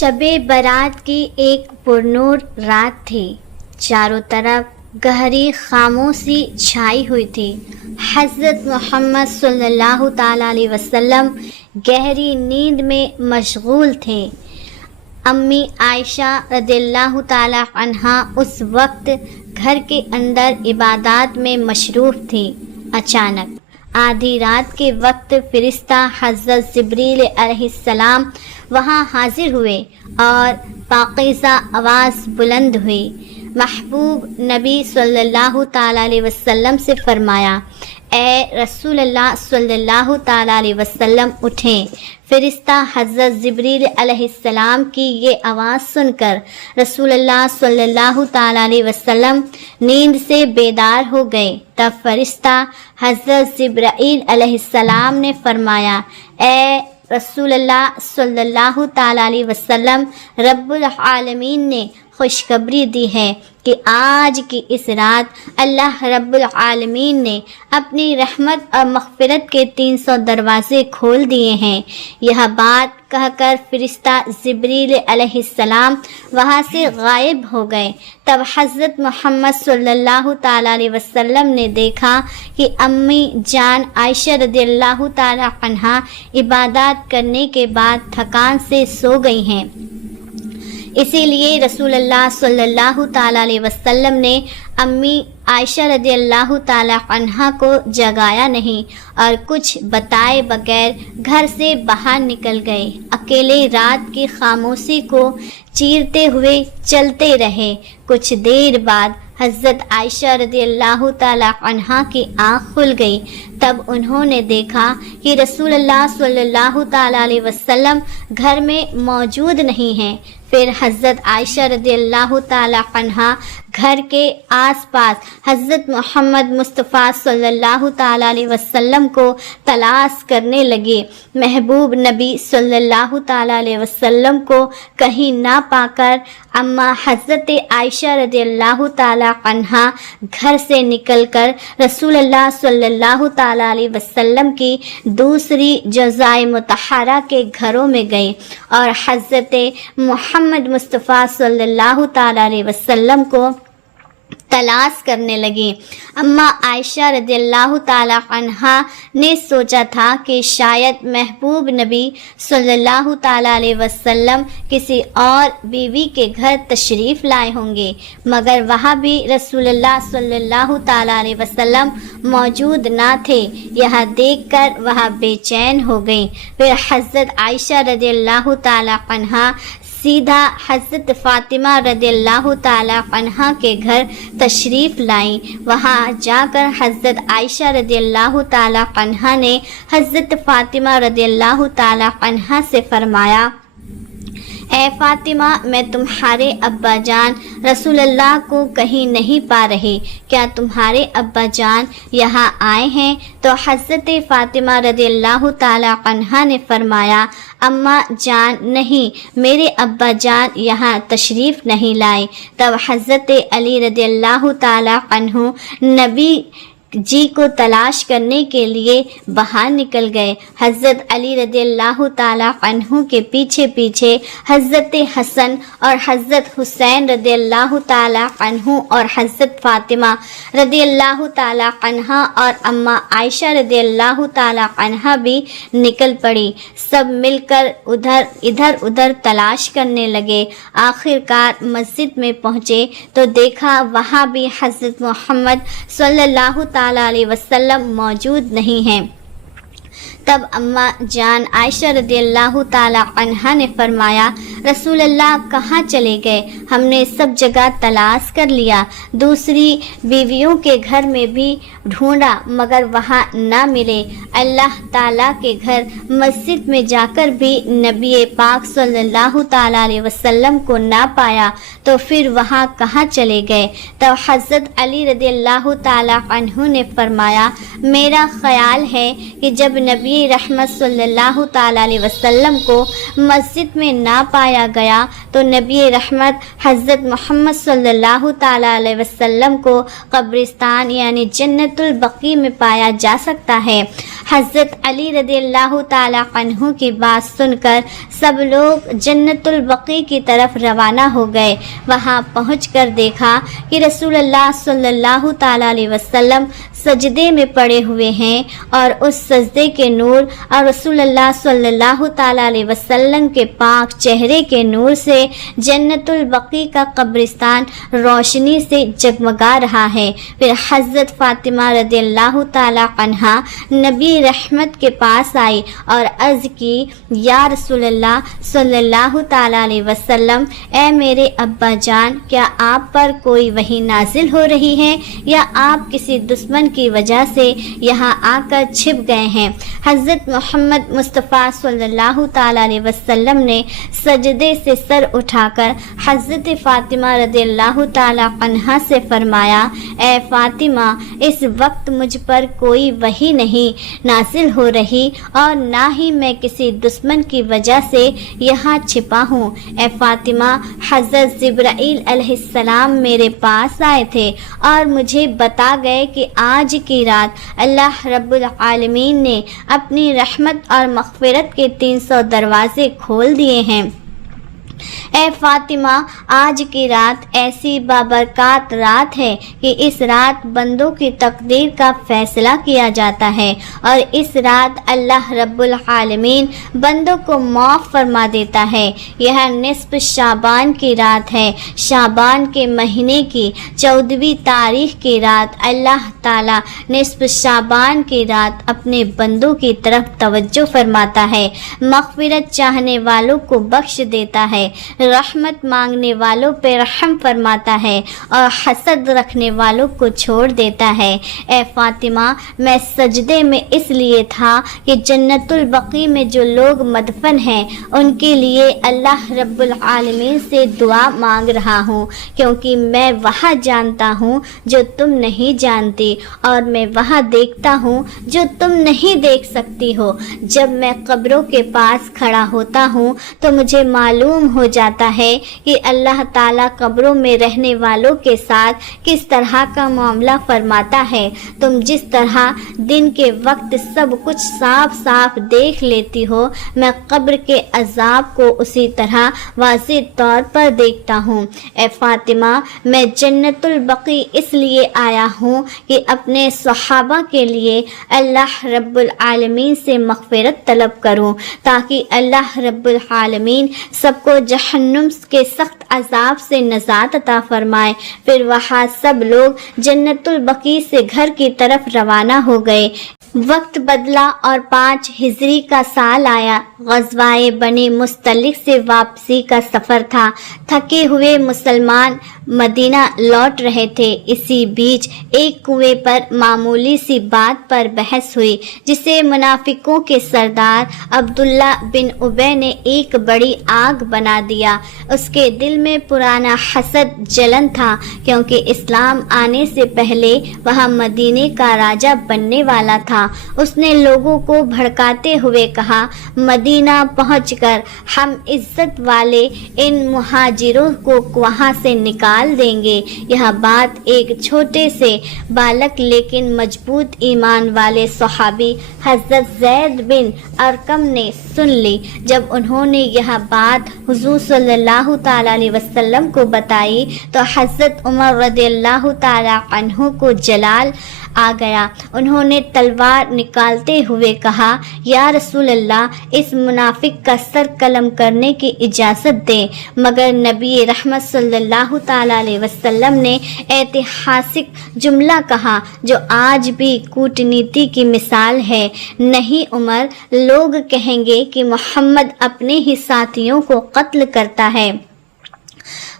शब बारात की एक पुरनूर रात थी। चारों तरफ गहरी खामोशी छाई हुई थी। हज़रत मोहम्मद सल्लल्लाहु ताला अलैहि वसल्लम गहरी नींद में मशगूल थे। अम्मी आयशा रज़ियल्लाहु ताला अन्हा उस वक्त घर के अंदर इबादत में मशरूफ़ थी। अचानक आधी रात के वक्त फ़रिश्ता हज़रत जिब्रील अलैहिस्सलाम वहाँ हाजिर हुए और पाकीज़ा आवाज़ बुलंद हुई। महबूब नबी सल्लल्लाहु ताला अलैहि वसल्लम से फरमाया, ए रसूलल्लाह सल्लल्लाहु ताला अलैहि वसल्लम उठें। फ़रिश्ता हज़रत जिब्रील अलैहिस्सलाम की ये आवाज़ सुनकर रसूलल्लाह सल्लल्लाहु ताला अलैहि वसल्लम नींद से बेदार हो गए। तब फ़रिश्ता हज़रत जिब्राईल अलैहिस्सलाम ने फरमाया, ए रसूलल्लाह सल्लल्लाहु ताला अलैहि वसल्लम, रब्बुल आलमीन ने खुशखबरी दी है कि आज की इस रात अल्लाह रब्बुल आलमीन ने अपनी रहमत और मग़फ़िरत के 300 दरवाज़े खोल दिए हैं। यह बात कहकर फ़रिश्ता जिब्रील अलैहिस्सलाम वहाँ से गायब हो गए। तब हज़रत मोहम्मद सल्लल्लाहु ताला अलैहि वसल्लम ने देखा कि अम्मी जान आयशा रज़ियल्लाहु ताला अन्हा इबादत करने के बाद थकान से सो गई हैं। इसीलिए रसूलुल्लाह सल्लल्लाहु ताला अलैहि वसल्लम ने अम्मी आयशा रज़ियल्लाहु ताला अन्हा को जगाया नहीं और कुछ बताए बगैर घर से बाहर निकल गए। अकेले रात की खामोशी को चीरते हुए चलते रहे। कुछ देर बाद हज़रत आयशा रज़ियल्लाहु ताला अन्हा की आँख खुल गई। तब उन्होंने देखा कि रसूलुल्लाह सल्लल्लाहु ताला अलैहि वसल्लम घर में मौजूद नहीं हैं। फिर हज़रत आयशा रज़ियल्लाहु ताला अन्हा घर के आसपास हज़रत मोहम्मद मुस्तफ़ा सल्लल्लाहु ताला अलैहि वसल्लम को तलाश करने लगे। महबूब नबी सल्लल्लाहु ताला अलैहि वसल्लम को कहीं ना पाकर अम्मा हज़रत आयशा रज़ियल्लाहु ताला अन्हा घर से निकलकर रसूलुल्लाह सल्लल्लाहु ताला अलैहि वसल्लम की दूसरी जज़ाए मुतहरा के घरों में गई और हज़रत मोहम्मद मुस्तफ़ा सल्लल्लाहु ताला अलैहि वसल्लम को तलाश करने लगी। अम्मा आयशा रज़ियल्लाहु ताला अन्हा ने सोचा था कि शायद महबूब नबी सल्लल्लाहु ताला अलैहि वसल्लम किसी और बीवी के घर तशरीफ़ लाए होंगे, मगर वहाँ भी रसूलुल्लाह सल्लल्लाहु ताला अलैहि वसल्लम मौजूद ना थे। यह देखकर वह बेचैन हो गई। फिर हज़रत आयशा रज़ियल्लाहु ताला अन्हा सीधा हज़रत फ़ातिमा रज़ियल्लाहु ताला अन्हा के घर तशरीफ़ लाई। वहाँ जाकर हज़रत आयशा रज़ियल्लाहु ताला अन्हा ने हज़रत फ़ातिमा रज़ियल्लाहु ताला अन्हा से फरमाया, ए फ़ातिमा, मैं तुम्हारे अब्बा जान रसूलुल्लाह को कहीं नहीं पा रही। क्या तुम्हारे अब्बा जान यहाँ आए हैं? तो हज़रत फ़ातिमा रज़ियल्लाहु ताला अन्हा ने फरमाया, अम्मा जान नहीं, मेरे अब्बा जान यहाँ तशरीफ़ नहीं लाए। तब हज़रत अली रज़ियल्लाहु ताला अन्हु नबी जी को तलाश करने के लिए बाहर निकल गए। हज़रत अली रज़ियल्लाहु ताला अन्हु के पीछे पीछे हज़रत हसन और हज़रत हुसैन रज़ियल्लाहु ताला अन्हु और हज़रत फ़ातिमा रज़ियल्लाहु ताला अन्हा और अम्मा आयशा रज़ियल्लाहु ताला अन्हा भी निकल पड़ी। सब मिलकर इधर उधर तलाश करने लगे। आखिरकार मस्जिद में पहुँचे तो देखा वहाँ भी हज़रत मोहम्मद सल्लल्लाहु ताला अलैहि वसल्लम मौजूद नहीं हैं। तब अम्मा जान आयशा रज़ियल्लाहु ताला अन्हा ने फरमाया, रसूलुल्लाह कहाँ चले गए? हमने सब जगह तलाश कर लिया, दूसरी बीवियों के घर में भी ढूंढा, मगर वहाँ ना मिले। अल्लाह ताला के घर मस्जिद में जाकर भी नबी पाक सल्लल्लाहु ताला अलैहि वसल्लम को ना पाया, तो फिर वहाँ कहाँ चले गए? तब हज़रत अली रज़ियल्लाहु ताला अन्हु ने फरमाया, मेरा ख़याल है कि जब नबी रहमत सल्लल्लाहु ताला अलैहि वसल्लम को मस्जिद में ना पाया गया तो नबी रहमत हज़रत मोहम्मद सल्लल्लाहु ताला अलैहि वसल्लम को कब्रिस्तान यानी जन्नतुल बकी में पाया जा सकता है। حضرت علی رضی اللہ تعالیٰ عنہ کی بات سن کر سب لوگ جنت البقیع کی طرف روانہ ہو گئے۔ وہاں پہنچ کر دیکھا کہ رسول اللہ صلی اللہ تعالیٰ علیہ وسلم سجدے میں پڑے ہوئے ہیں، اور اس سجدے کے نور اور رسول اللہ صلی اللہ تعالیٰ علیہ وسلم کے پاک چہرے کے نور سے جنت البقیع کا قبرستان روشنی سے جگمگا رہا ہے۔ پھر حضرت فاطمہ رضی اللہ تعالیٰ عنہا نبی رحمت کے پاس آئی اور عرض کی، یا رسول اللہ صلی اللہ تعالیٰ علیہ وسلم، اے میرے ابا جان، کیا آپ پر کوئی وحی نازل ہو رہی ہے یا آپ کسی دشمن کی وجہ سے یہاں آ کر چھپ گئے ہیں؟ حضرت محمد مصطفیٰ صلی اللہ تعالیٰ علیہ وسلم نے سجدے سے سر اٹھا کر حضرت فاطمہ رضی اللہ تعالیٰ عنہا سے فرمایا، اے فاطمہ، اس وقت مجھ پر کوئی وحی نہیں نازل ہو رہی اور نہ ہی میں کسی دشمن کی وجہ سے یہاں چھپا ہوں۔ اے فاطمہ، حضرت جبرائیل علیہ السلام میرے پاس آئے تھے اور مجھے بتا گئے کہ آج کی رات اللہ رب العالمین نے اپنی رحمت اور مغفرت کے 300 دروازے کھول دیے ہیں۔ اے فاطمہ، آج کی رات ایسی بابرکات رات ہے کہ اس رات بندوں کی تقدیر کا فیصلہ کیا جاتا ہے، اور اس رات اللہ رب العالمین بندوں کو معاف فرما دیتا ہے۔ یہ نصف شعبان کی رات ہے۔ شعبان کے مہینے کی 14ویں تاریخ کی رات اللہ تعالیٰ نصف شعبان کی رات اپنے بندوں کی طرف توجہ فرماتا ہے، مغفرت چاہنے والوں کو بخش دیتا ہے، رحمت مانگنے والوں پہ رحم فرماتا ہے اور حسد رکھنے والوں کو چھوڑ دیتا ہے۔ اے فاطمہ، میں سجدے میں اس لیے تھا کہ جنت البقیع میں جو لوگ مدفن ہیں ان کے لیے اللہ رب العالمین سے دعا مانگ رہا ہوں، کیونکہ میں وہاں جانتا ہوں جو تم نہیں جانتی، اور میں وہاں دیکھتا ہوں جو تم نہیں دیکھ سکتی ہو۔ جب میں قبروں کے پاس کھڑا ہوتا ہوں تو مجھے معلوم ہو جاتا ہے کہ اللہ تعالیٰ قبروں میں رہنے والوں کے ساتھ کس طرح کا معاملہ فرماتا ہے۔ تم جس طرح دن کے وقت سب کچھ صاف صاف دیکھ لیتی ہو، میں قبر کے عذاب کو اسی طرح واضح طور پر دیکھتا ہوں۔ اے فاطمہ، میں جنت البقیع اس لیے آیا ہوں کہ اپنے صحابہ کے لیے اللہ رب العالمین سے مغفرت طلب کروں، تاکہ اللہ رب العالمین سب کو جہنم کے سخت عذاب سے نجات عطا فرمائے۔ پھر وہاں سب لوگ جنت البقیع سے گھر کی طرف روانہ ہو گئے۔ وقت بدلا اور 5 ہجری کا سال آیا۔ غزوہ بنی مصطلق سے واپسی کا سفر تھا۔ تھکے ہوئے مسلمان مدینہ لوٹ رہے تھے۔ اسی بیچ ایک کنویں پر معمولی سی بات پر بحث ہوئی، جسے منافقوں کے سردار عبداللہ بن ابی نے ایک بڑی آگ بنا دیا۔ اس کے دل میں پرانا حسد جلن تھا، کیونکہ اسلام آنے سے پہلے وہاں مدینے کا راجہ بننے والا تھا۔ اس نے لوگوں کو بھڑکاتے ہوئے کہا، مدینہ پہنچ کر ہم عزت والے ان مہاجروں کو وہاں سے نکال دیں گے۔ یہ بات ایک چھوٹے سے بالغ لیکن مضبوط ایمان والے صحابی حضرت زید بن ارقم نے سن لی۔ جب انہوں نے یہ بات حضور صلی اللہ تعالیٰ علیہ وسلم کو بتائی تو حضرت عمر رضی اللہ تعالیٰ عنہ کو جلال آ گیا۔ انہوں نے تلوار نکالتے ہوئے کہا، یا رسول اللہ، اس منافق کا سر قلم کرنے کی اجازت دیں۔ مگر نبی رحمت صلی اللہ تعالیٰ علیہ وسلم نے ایتہاسک جملہ کہا جو آج بھی کورٹنیتی کی مثال ہے، نہیں عمر، لوگ کہیں گے کہ محمد اپنے ہی ساتھیوں کو قتل کرتا ہے۔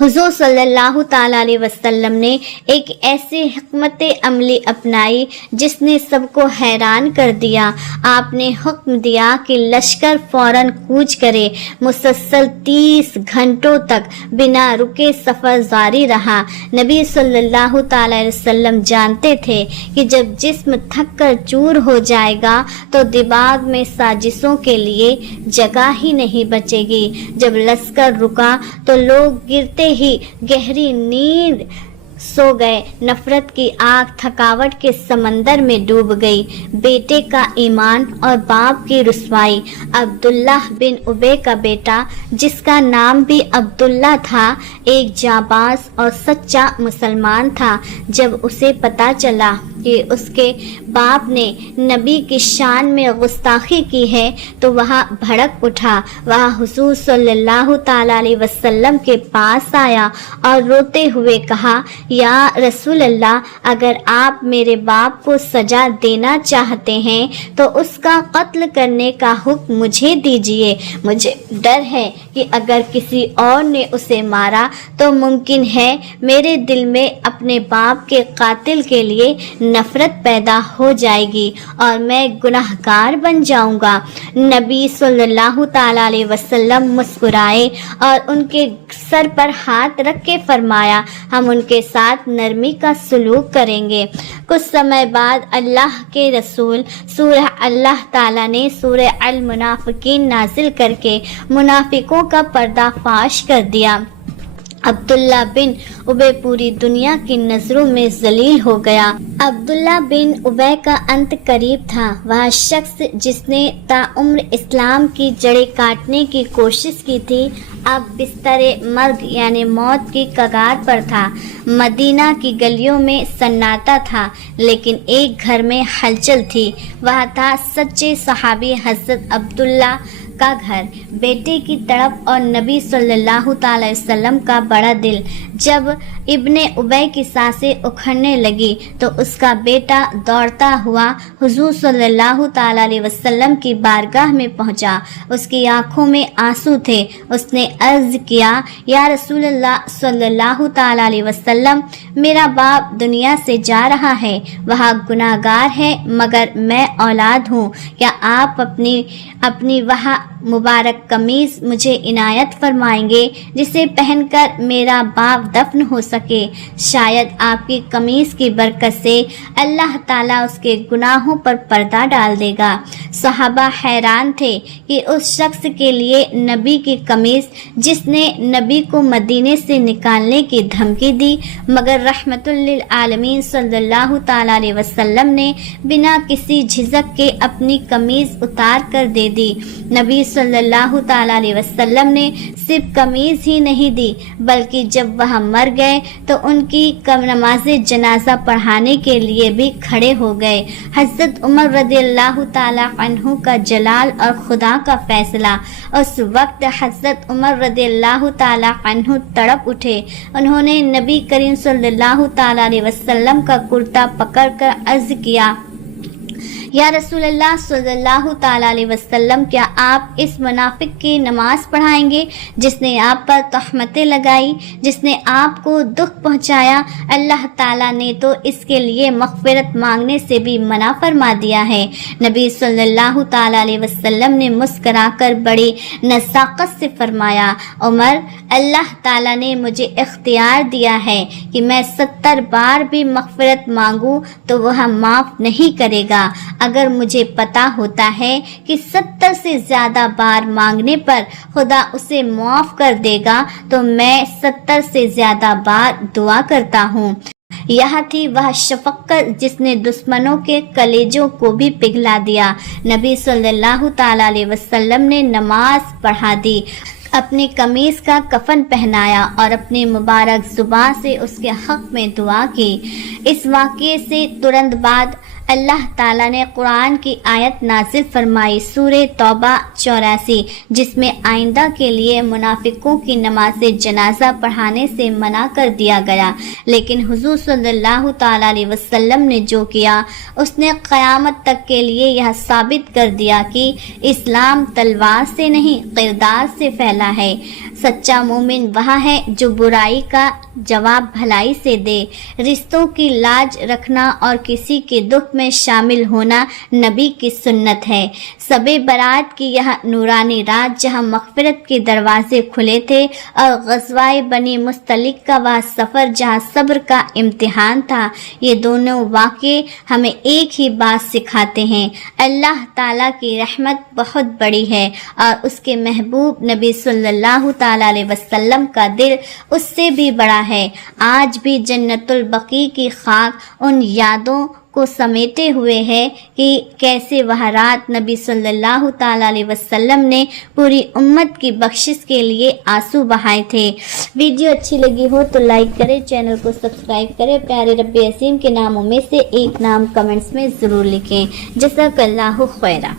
حضور صلی اللہ تعالیٰ علیہ وسلم نے ایک ایسی حکمت عملی اپنائی جس نے سب کو حیران کر دیا۔ آپ نے حکم دیا کہ لشکر فوراً کوچ کرے۔ مسلسل 30 گھنٹوں تک بنا رکے سفر جاری رہا۔ نبی صلی اللہ تعالیٰ علیہ وسلم جانتے تھے کہ جب جسم تھک کر چور ہو جائے گا تو دماغ میں سازشوں کے لیے جگہ ہی نہیں بچے گی۔ جب لشکر رکا تو لوگ گرتے ہی گہری نیند सो गए। नफरत की आग थकावट के समंदर में डूब गई। बेटे का ईमान और बाप की रुसवाई। अब्दुल्लाह बिन उबे का बेटा, जिसका नाम भी अब्दुल्ला था, एक जाबाज और सच्चा मुसलमान था। जब उसे पता चला कि उसके बाप ने नबी की शान में गुस्ताखी की है तो वह भड़क उठा। वह हुजूर सल्लल्लाहु ताला अलैहि वसल्लम के पास आया और रोते हुए कहा, या रसूल अल्लाह, अगर आप मेरे बाप को सजा देना चाहते हैं तो उसका कत्ल करने का हुक्म मुझे दीजिए। मुझे डर है कि अगर किसी और ने उसे मारा तो मुमकिन है मेरे दिल में अपने बाप के कातिल के लिए नफरत पैदा हो जाएगी और मैं गुनाहगार बन जाऊंगा। नबी सल्लल्लाहु ताला अलैहि वसल्लम मुस्कुराए और उनके सर पर हाथ रख के फरमाया, हम उनके साथ नरमी का सलूक करेंगे। कुछ समय बाद अल्लाह के रसूल सूरह अल्लाह ताला ने सूरह अल मुनाफिकीन नाजिल करके मुनाफिकों का पर्दाफाश कर दिया। अब्दुल्ला बिन उबे पूरी दुनिया की नजरों में जलील हो गया। अब्दुल्ला बिन उबे का अंत करीब था। वह शख्स जिसने ताउम्र इस्लाम की जड़ें काटने की कोशिश की थी, अब बिस्तरे मर्ग यानी मौत की कगार पर था। मदीना की गलियों में सन्नाटा था, लेकिन एक घर में हलचल थी। वह था सच्चे सहाबी हज़रत अब्दुल्ला का घर। बेटे की तड़प और नबी सल्लल्लाहु ताला अलैहि वसल्लम का बड़ा दिल। जब इब्ने उबे की सांसें उखड़ने लगी तो उसका बेटा दौड़ता हुआ हुजूर सल्लल्लाहु ताला अलैहि वसल्लम की बारगाह में पहुंचा। उसकी आंखों में आंसू थे। उसने अर्ज किया, या रसूलल्लाह सल्लल्लाहु ताला अलैहि वसल्लम, मेरा बाप दुनिया से जा रहा है। वह गुनाहगार है मगर मैं औलाद हूँ। क्या आप अपनी वह मुबारक कमीज मुझे इनायत फरमाएंगे जिसे पहनकर मेरा बाप दफन हो सके? शायद आपकी कमीज की बरकत से अल्लाह ताला उसके गुनाहों पर पर्दा डाल देगा। सहाबा हैरान थे कि उस शख्स के लिए नबी की कमीज जिसने नबी को मदीने से निकालने की धमकी दी, मगर रहमतुल लिल आलमीन सल्लल्लाहु ताला अलैहि वसल्लम ने बिना किसी झिझक के अपनी कमीज उतार कर दे दी। नबी सल्लल्लाहु ताला अलैहि वसल्लम ने सिर्फ कमीज ही नहीं दी, बल्कि जब वह मर गए तो उनकी नमाज जनाजा पढ़ाने के लिए भी खड़े हो गए। हज़रत उमर रज़ियल्लाहु ताला अन्हु का जलाल और खुदा का फैसला। उस वक्त हज़रत उमर रज़ियल्लाहु ताला अन्हु तड़प उठे। उन्होंने नबी करीम सल्लल्लाहु ताला अलैहि वसल्लम का कुर्ता पकड़कर अर्ज किया, या रसूलल्लाह सल्लल्लाहु ताला अलैहि वसल्लम, क्या आप इस मुनाफिक की नमाज पढ़ाएंगे जिसने आप पर तहमतें लगाई, जिसने आपको दुख पहुंचाया? अल्लाह ताला ने तो इसके लिए मग़फ़िरत मांगने से भी मना फरमा दिया है। नबी सल्लल्लाहु ताला अलैहि वसल्लम ने मुस्कराकर बड़ी नज़ाकत से फरमाया, उमर, अल्लाह ताला ने मुझे इख्तियार दिया है कि मैं 70 बार भी मग़फ़िरत मांगूं तो वह माफ़ नहीं करेगा। अगर मुझे पता होता है कि 70 से ज़्यादा बार मांगने पर खुदा उसे माफ़ कर देगा तो मैं 70 से ज़्यादा बार दुआ करता हूँ। यह थी वह शफ़क़त जिसने दुश्मनों के कलेजों को भी पिघला दिया। नबी सल्लल्लाहु ताला अलैहि वसल्लम ने नमाज पढ़ा दी, अपनी कमीज़ का कफन पहनाया और अपनी मुबारक ज़ुबान से उसके हक़ में दुआ की। इस वाक़ये से तुरंत बाद अल्लाह ताला ने कुरान की आयत नाजिल फरमाई, सूरह तौबा 84, जिसमें आइंदा के लिए मुनाफिकों की नमाज जनाजा पढ़ाने से मना कर दिया गया। लेकिन हुजूर सल्लल्लाहु ताला अलैहि वसल्लम ने जो किया उसने क़यामत तक के लिए यह साबित कर दिया कि इस्लाम तलवार से नहीं किरदार से फैला है। सच्चा मोमिन वह है जो बुराई का जवाब भलाई से दे, रिश्तों की लाज रखना और किसी के दुख میں شامل ہونا نبی کی سنت ہے۔ شب برات کی یہ نورانی رات جہاں مغفرت کے دروازے کھلے تھے اور غزوہ بنی مستلق کا وہ سفر جہاں صبر کا امتحان تھا، یہ دونوں واقعے ہمیں ایک ہی بات سکھاتے ہیں، اللہ تعالیٰ کی رحمت بہت بڑی ہے اور اس کے محبوب نبی صلی اللہ تعالیٰ علیہ وسلم کا دل اس سے بھی بڑا ہے۔ آج بھی جنت البقیع کی خاک ان یادوں کو سمیٹے ہوئے ہے کہ کیسے وہ رات نبی صلی اللہ تعالیٰ علیہ وسلم نے پوری امت کی بخشش کے لیے آنسو بہائے تھے۔ ویڈیو اچھی لگی ہو تو لائک کریں، چینل کو سبسکرائب کریں، پیارے رب عظیم کے ناموں میں سے ایک نام کمنٹس میں ضرور لکھیں۔ جزاک اللہ خیرہ۔